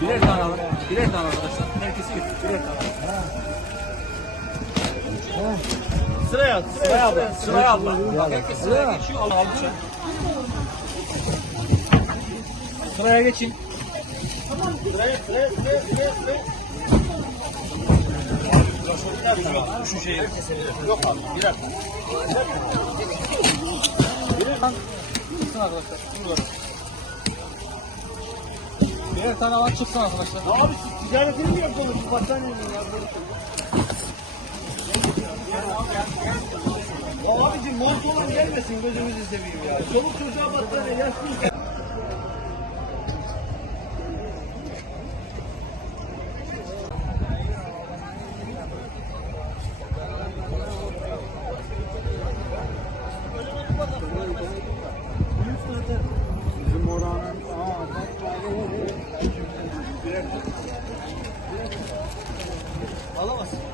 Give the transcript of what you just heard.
Birer tane alın. Birer tane arkadaşlar. Herkesi getir. Birer tane. Sıraya at. Sıraya abla. Sıraya abla. Herkes sıraya geçiyor. Al al bıçağı. Sıraya geçin. Sıraya, sıraya, sıraya, sıraya, sıraya. Şu şeyi. Yok abi. Birer tane. Birer tane. Çıksın arkadaşlar. Dur Birer tane alan çıksın arkadaşlar. Abi siz ticaretini mi yapıyorsunuz? Battaniyenin ya. Abicim mont olan gelmesin gözümüzü seveyim ya. Çoluk çocuğa battaniye yaşlı. Alamazsın.